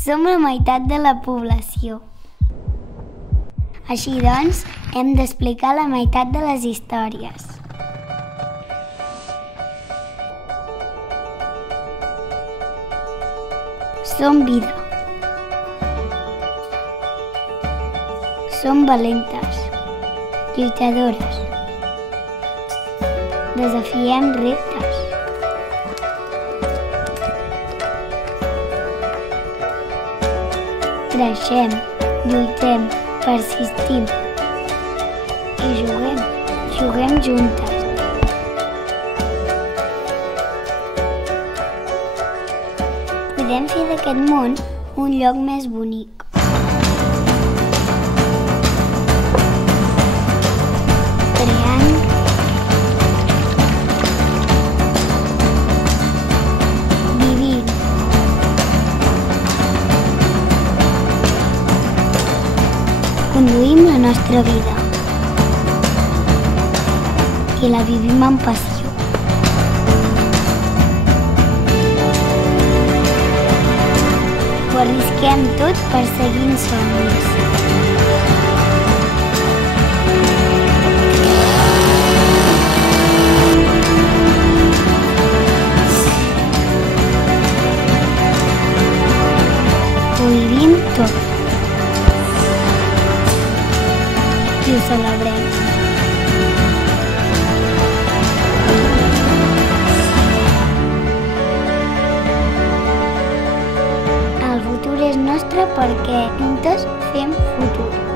Som la meitat de la població. Així doncs, hem d'explicar la meitat de les històries. Som vida. Som valentes, lluitadores. Desafiem reptes. Creixem, lluitem, persistim i juguem juntes. Podem fer d'aquest món un lloc més bonic. Creant, vivint, conduïm la nostra vida i la vivim amb passió. Ho arrisquem tot perseguint somnis. Ho vivim tot. I ho celebrem. El futur és nostre perquè juntes fem futur.